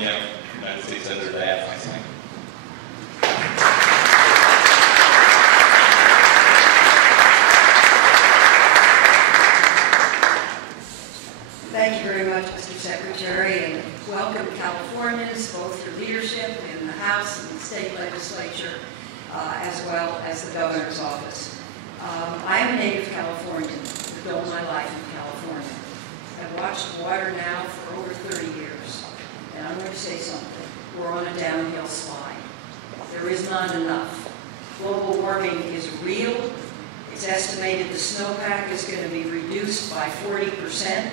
California, United States Senator Dianne Feinstein. Thank you very much, Mr. Secretary, and welcome Californians, both your leadership in the House and the state legislature, as well as the governor's office. I'm a native Californian. I've built my life in California. I've watched water now for over 30 years, and I'm going to say something. We're on a downhill slide. There is not enough. Global warming is real. It's estimated the snowpack is going to be reduced by 40%.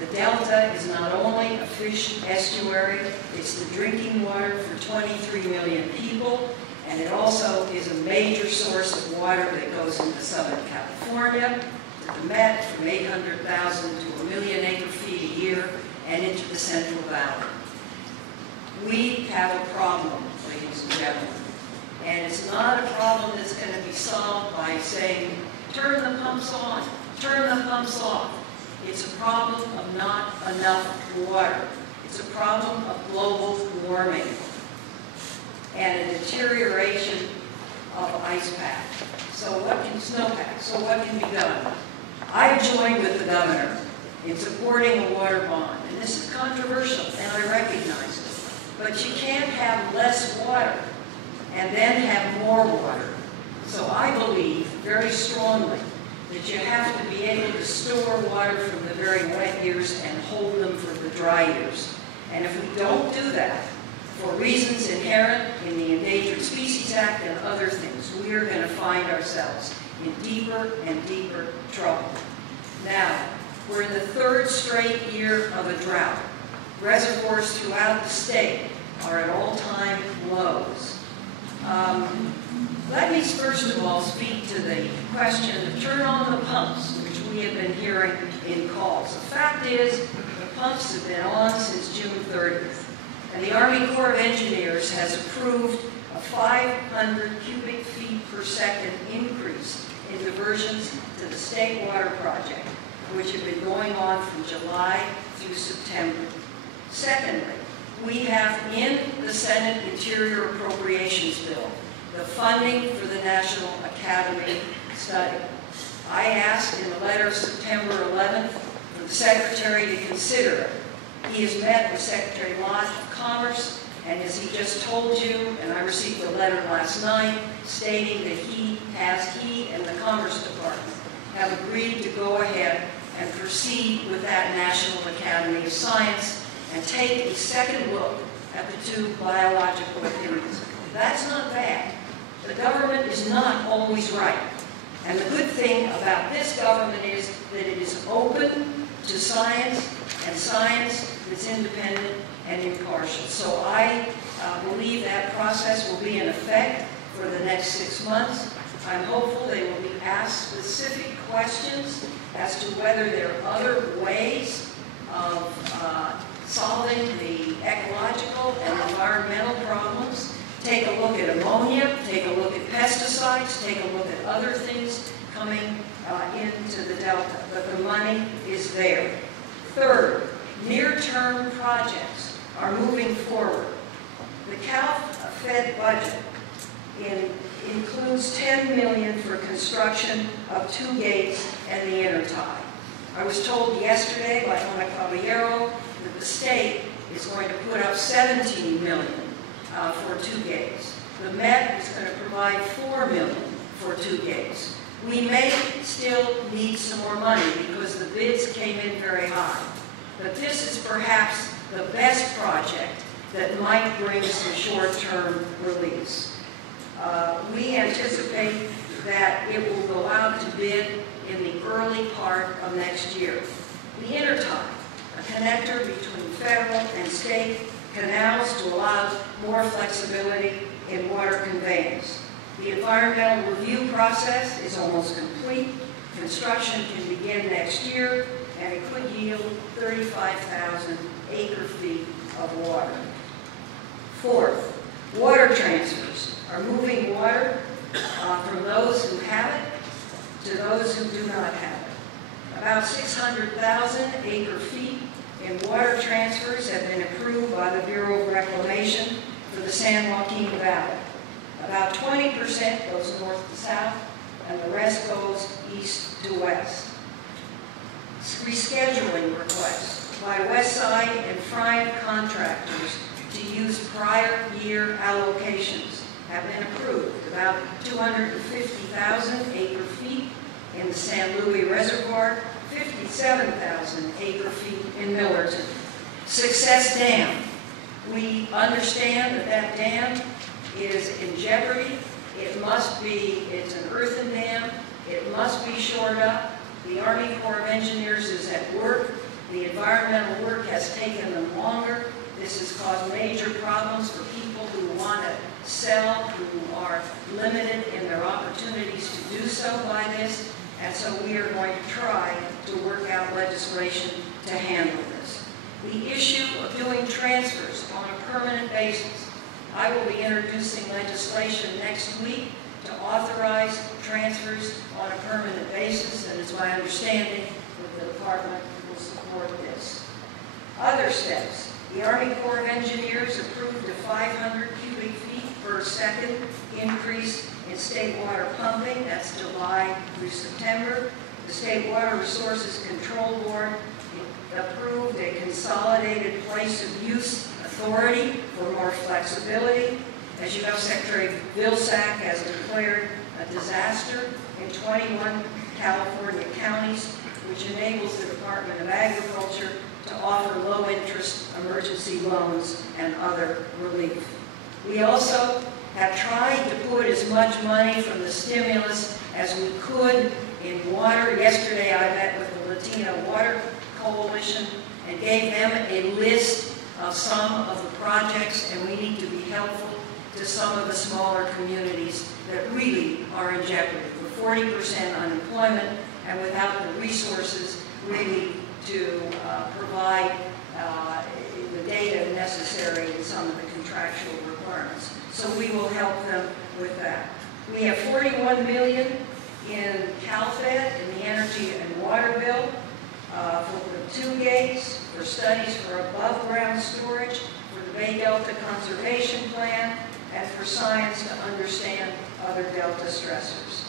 The Delta is not only a fish estuary, it's the drinking water for 23 million people, and it also is a major source of water that goes into Southern California, to the Met from 800,000 to 1 million acre-feet a year, and into the Central Valley. We have a problem, ladies and gentlemen, and it's not a problem that's going to be solved by saying, turn the pumps on, turn the pumps off. It's a problem of not enough water. It's a problem of global warming and a deterioration of ice pack. So what can snowpack? So what can be done? I've joined with the governor in supporting a water bond, and this is controversial, and I recognize it. But you can't have less water and then have more water. So I believe very strongly that you have to be able to store water from the very wet years and hold them for the dry years. And if we don't do that, for reasons inherent in the Endangered Species Act and other things, we are going to find ourselves in deeper and deeper trouble. Now, we're in the third straight year of a drought. Reservoirs throughout the state are at all-time lows. Let me first of all speak to the question of turn on the pumps, which we have been hearing in calls. The fact is, the pumps have been on since June 30th, and the Army Corps of Engineers has approved a 500 cubic feet per second increase in diversions to the State Water Project, which have been going on from July through September. Secondly, we have in the Senate Interior Appropriations Bill the funding for the National Academy study. I asked in the letter of September 11th for the Secretary to consider it. He has met with Secretary Lodge of Commerce, and as he just told you, and I received a letter last night stating that he and the Commerce Department have agreed to go ahead and proceed with that National Academy of Science and take a second look at the two biological opinions. That's not bad. The government is not always right. And the good thing about this government is that it is open to science, and science that's independent and impartial. So I believe that process will be in effect for the next 6 months. I'm hopeful they will be asked specific questions as to whether there are other ways of solving the ecological and environmental problems. Take a look at ammonia, take a look at pesticides, take a look at other things coming into the Delta, but the money is there. Third, near-term projects are moving forward. The Cal-Fed budget includes $10 million for construction of 2 gates and the intertie. I was told yesterday by Ana Caballero that the state is going to put up $17 million for 2 gates. The Met is going to provide $4 million for 2 gates. We may still need some more money because the bids came in very high. But this is perhaps the best project that might bring some short-term release. We anticipate that it will go out to bid in the early part of next year. The intertie, a connector between federal and state canals to allow more flexibility in water conveyance. The environmental review process is almost complete. Construction can begin next year, and it could yield 35,000 acre-feet of water. Fourth, water transfers are moving water from those who have it to those who do not have it. About 600,000 acre-feet in water transfers have been approved by the Bureau of Reclamation for the San Joaquin Valley. About 20% goes north to south, and the rest goes east to west. Rescheduling requests by Westside and Friant contractors to use prior year allocations have been approved. About 250,000 acre-feet in the San Luis Reservoir, 57,000 acre-feet in Millerton. Success Dam. We understand that that dam is in jeopardy. It's an earthen dam. It must be shored up. The Army Corps of Engineers is at work. The environmental work has taken them longer. This has caused major problems for people who want to sell, who are limited in their opportunities to do so by this. And so we are going to try to work out legislation to handle this. The issue of doing transfers on a permanent basis. I will be introducing legislation next week to authorize transfers on a permanent basis, and it's my understanding that the department will support this. Other steps. The Army Corps of Engineers approved a 500 cubic feet per second increase in state water pumping. That's July through September. The State Water Resources Control Board approved a consolidated place of use authority for more flexibility. As you know, Secretary Vilsack has declared a disaster in 21 California counties, which enables the Department of Agriculture to offer low-interest emergency loans and other relief. We also have tried to put as much money from the stimulus as we could in water. Yesterday I met with the Latino Water Coalition and gave them a list of some of the projects, and we need to be helpful to some of the smaller communities that really are in jeopardy. We're 40% unemployment, and without the resources really to provide the data necessary in some of the contractual requirements. So we will help them with that. We have $41 million in CalFed, in the energy and water bill, for the 2 gates, for studies for above-ground storage, for the Bay Delta Conservation Plan, and for science to understand other delta stressors.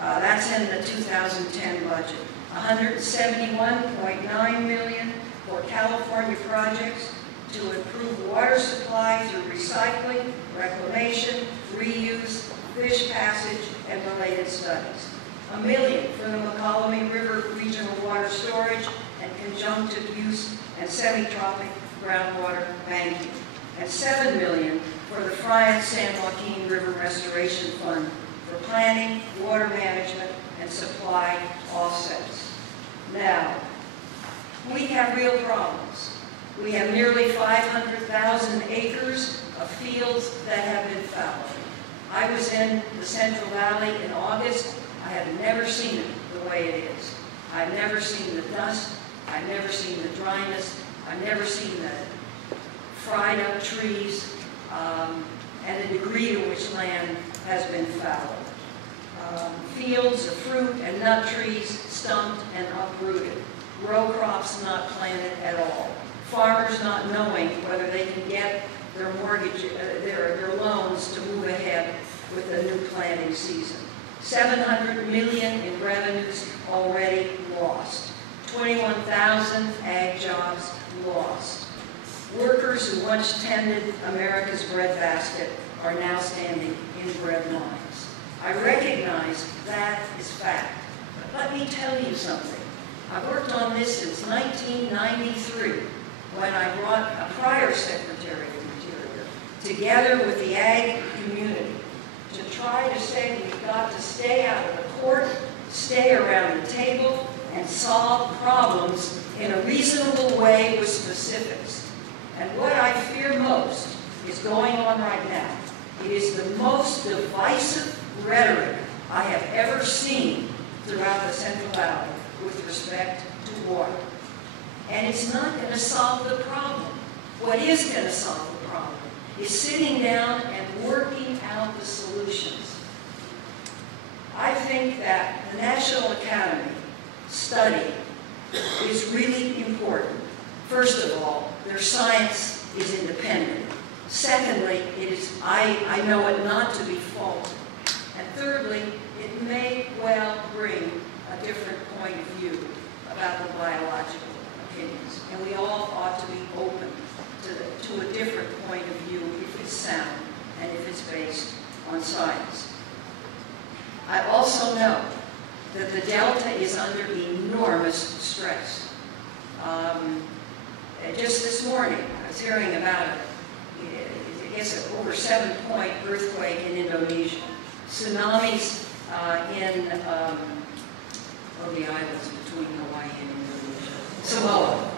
That's in the 2010 budget. $171.9 million for California projects to improve water supply through recycling, reclamation, reuse, fish passage, and related studies. $1 million for the McCollum River Regional Water Storage and Conjunctive Use and Semi-Tropic Groundwater Banking. And $7 million for the Friant San Joaquin River Restoration Fund for planning, water management, and supply offsets. Now, we have real problems. We have nearly 500,000 acres of fields that have been fallow. I was in the Central Valley in August. I have never seen it the way it is. I've never seen the dust. I've never seen the dryness. I've never seen the fried up trees and the degree to which land has been fallow. Fields of fruit and nut trees stumped and uprooted. Row crops not planted at all. Farmers not knowing whether they can get their mortgage, their loans to move ahead with a new planting season. $700 million in revenues already lost. 21,000 ag jobs lost. Workers who once tended America's breadbasket are now standing in bread lines. I recognize that is fact, but let me tell you something. I've worked on this since 1993, when I brought a prior Secretary of the Interior together with the ag community to try to say we've got to stay out of the court, stay around the table, and solve problems in a reasonable way with specifics. And what I fear most is going on right now. It is the most divisive rhetoric I have ever seen throughout the Central Valley with respect to water. And it's not going to solve the problem. What is going to solve the problem is sitting down and working out the solutions. I think that the National Academy study is really important. First of all, their science is independent. Secondly, I know it not to be false. And thirdly, it may well bring a different point of view about the biological opinions. And we all ought to be open to a different point of view if it's sound and if it's based on science. I also know that the Delta is under enormous stress. Just this morning, I was hearing about it's over 7-point earthquake in Indonesia. Tsunamis in the islands between Hawaii and Indonesia. Samoa.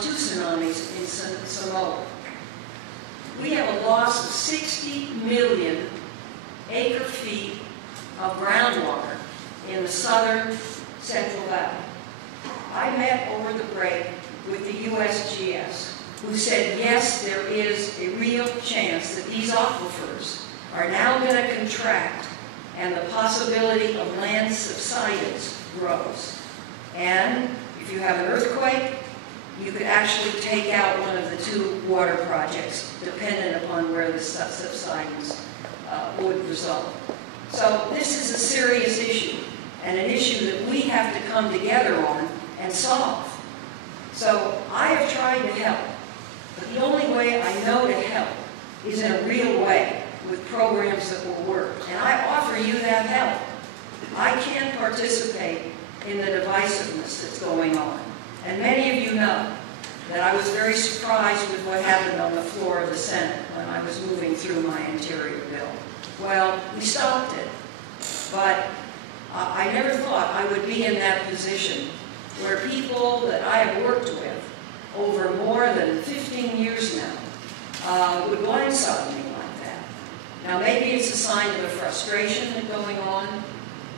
Two tsunamis in Samoa. We have a loss of 60 million acre-feet of groundwater in the southern Central Valley. I met over the break with the USGS, who said, yes, there is a real chance that these aquifers are now going to contract and the possibility of land subsidence grows. And if you have an earthquake, you could actually take out one of the two water projects, dependent upon where the subsidence would result. So this is a serious issue, and an issue that we have to come together on and solve. So I have tried to help, but the only way I know to help is in a real way, with programs that will work. And I offer you that help. I can't participate in the divisiveness that's going on. And many of you know that I was very surprised with what happened on the floor of the Senate when I was moving through my interior bill. Well, we stopped it, but I never thought I would be in that position where people that I have worked with over more than 15 years now would blindside me like that. Now, maybe it's a sign of the frustration that's going on,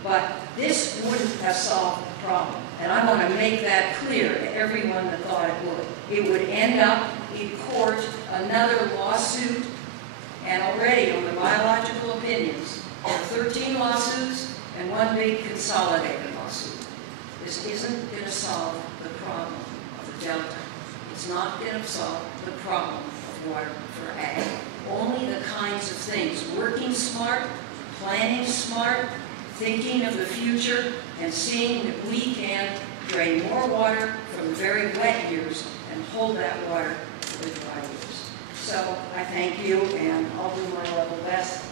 but this wouldn't have solved the problem. And I want to make that clear to everyone that thought it would. It would end up in court, another lawsuit, and already on the biological opinions, there are 13 lawsuits and one big consolidated lawsuit. This isn't going to solve the problem of the Delta. It's not going to solve the problem of water for ag. Only the kinds of things, working smart, planning smart, thinking of the future, and seeing that we can drain more water from the very wet years and hold that water for the dry years. So I thank you, and I'll do my level best.